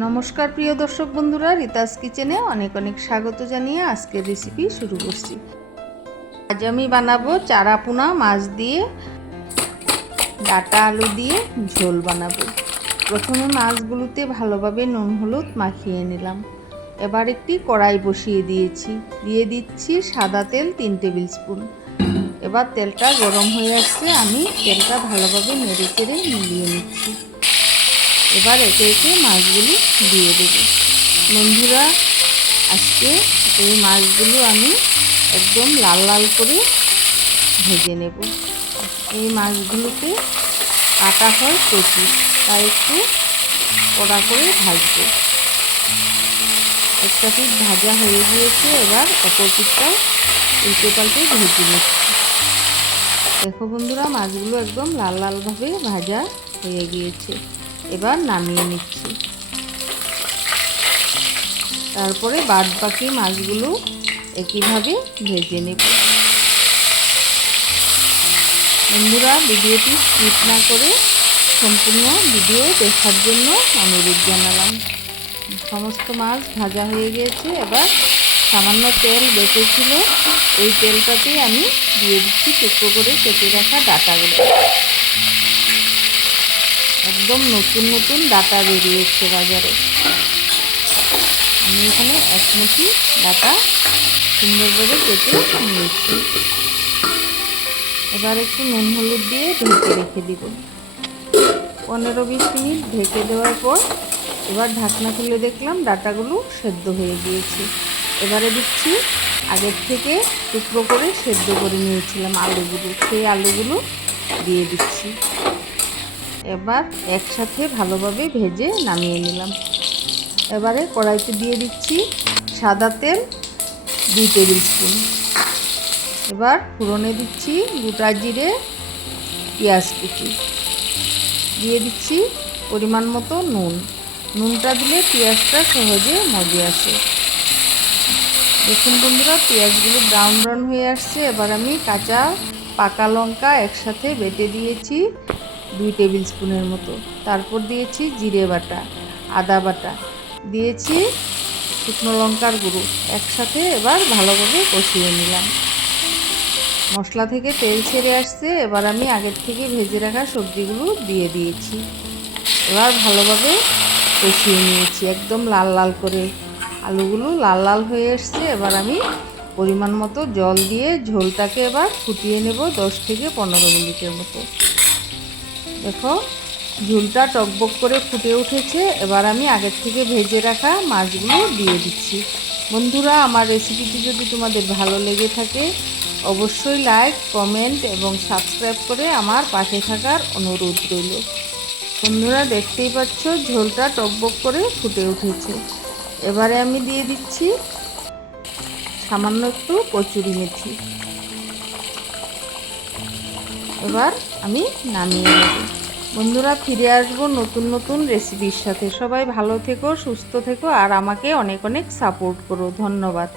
নমস্কার প্রিয় দর্শক বন্ধুরা, রিতাস কিচেনে অনেক অনেক স্বাগত জানিয়ে আজকের রেসিপি শুরু করছি। আজ আমি বানাবো চারাপোনা মাছ দিয়ে, ডাটা আলু দিয়ে ঝোল বানাবো। প্রথমে মাছগুলোতে ভালোভাবে নুন হলুদ মাখিয়ে নিলাম। এবার একটি কড়াই বসিয়ে দিয়েছি। দিয়ে দিচ্ছি সাদা তেল তিন টেবিল স্পুন। এবার তেলটা গরম হয়ে আসছে, আমি তেলটা ভালোভাবে নেড়ে চেড়ে মিলিয়ে নিচ্ছি। এবার একে একে মাছগুলো দিয়ে দেব। বন্ধুরা, আজকে এই মাছগুলো আমি একদম লাল লাল করে ভেজে নেব। এই মাছগুলোতে কাটা হয় প্রচুর তাই একটু কড়া করে ভাজবো। একটা পিঠ ভাজা হয়ে গিয়েছে, এবার অপর পিঠটাও উল্টে পাল্টে ভেজে নিচ্ছি দেখো বন্ধুরা, মাছগুলো একদম লাল লালভাবে ভাজা হয়ে গিয়েছে। এবার নামিয়ে নিচ্ছি। তারপরে বাদ বাকি মাছগুলো একইভাবে ভেজে নেব। বন্ধুরা, ভিডিওটি স্কিপ না করে সম্পূর্ণ ভিডিও দেখার জন্য অনুরোধ জানালাম। সমস্ত মাছ ভাজা হয়ে গিয়েছে এবার সামান্য তেল বেঁচেছিল এই তেলটাতেই আমি দিয়ে দিচ্ছি টুকরো করে কেটে রাখা ডাটাগুলো। একদম নতুন নতুন ডাটা বেরিয়েছে বাজারে। আমি এখানে এক মুঠি ডাটা সুন্দরভাবে কেটে নিয়েছি। এবার একটু নুন হলুদ দিয়ে ঢেকে রেখে দিব। পনেরো বিশ মিনিট ঢেকে দেওয়ার পর এবার ঢাকনা খুলে দেখলাম ডাটাগুলো সেদ্ধ হয়ে গিয়েছে। এবারে দিচ্ছি আগের থেকে টুকরো করে সেদ্ধ করে নিয়েছিলাম আলুগুলো। সেই আলুগুলো দিয়ে দিচ্ছি। এবার একসাথে ভালোভাবে ভেজে নামিয়ে নিলাম। এবারে কড়াইতে দিয়ে দিচ্ছি সাদা তেল, দুই টেবিল স্পুন। এবার ফুরনে দিচ্ছি গোটা জিরে, পেঁয়াজ কুচি। দিয়ে দিচ্ছি পরিমাণ মতো নুন। নুনটা দিলে পেঁয়াজটা সহজে মজে আসে। দেখুন বন্ধুরা, পেঁয়াজগুলো ব্রাউন ব্রাউন হয়ে আসছে। এবার আমি কাঁচা পাকা লঙ্কা একসাথে বেটে দিয়েছি। দুই টেবিল স্পুনের মতো। তারপর দিয়েছি জিরে বাটা, আদা বাটা। দিয়েছি শুকনো লঙ্কার গুঁড়ো। একসাথে এবার ভালোভাবে কষিয়ে নিলাম। মশলা থেকে তেল ছেড়ে আসছে, এবার আমি আগের থেকে ভেজে রাখা সবজিগুলো দিয়ে দিয়েছি। এবার ভালোভাবে কষিয়ে নিয়েছি, একদম লাল লাল করে। আলুগুলো লাল লাল হয়ে এসছে, এবার আমি পরিমাণ মতো জল দিয়ে ঝোলটাকে এবার ফুটিয়ে নেব দশ থেকে পনেরো মিনিটের মতো। দেখো, ঝুলটা টকবক করে ফুটে উঠেছে। এবার আমি আগের থেকে ভেজে রাখা মাছগুলো দিয়ে দিচ্ছি। বন্ধুরা, আমার রেসিপিটি যদি তোমাদের ভালো লেগে থাকে, অবশ্যই লাইক কমেন্ট এবং সাবস্ক্রাইব করে আমার পাশে থাকার অনুরোধ রইল। বন্ধুরা, দেখতেই পাচ্ছ, ঝোলটা টকবক করে ফুটে উঠেছে। এবারে আমি দিয়ে দিচ্ছি সামান্য একটু কচুরি মেথি। এবার আমি নামিয়ে নেব। বন্ধুরা, ফিরে আসব নতুন নতুন রেসিপির সাথে। সবাই ভালো থেকো, সুস্থ থেকো, আর আমাকে অনেক অনেক সাপোর্ট করো। ধন্যবাদ।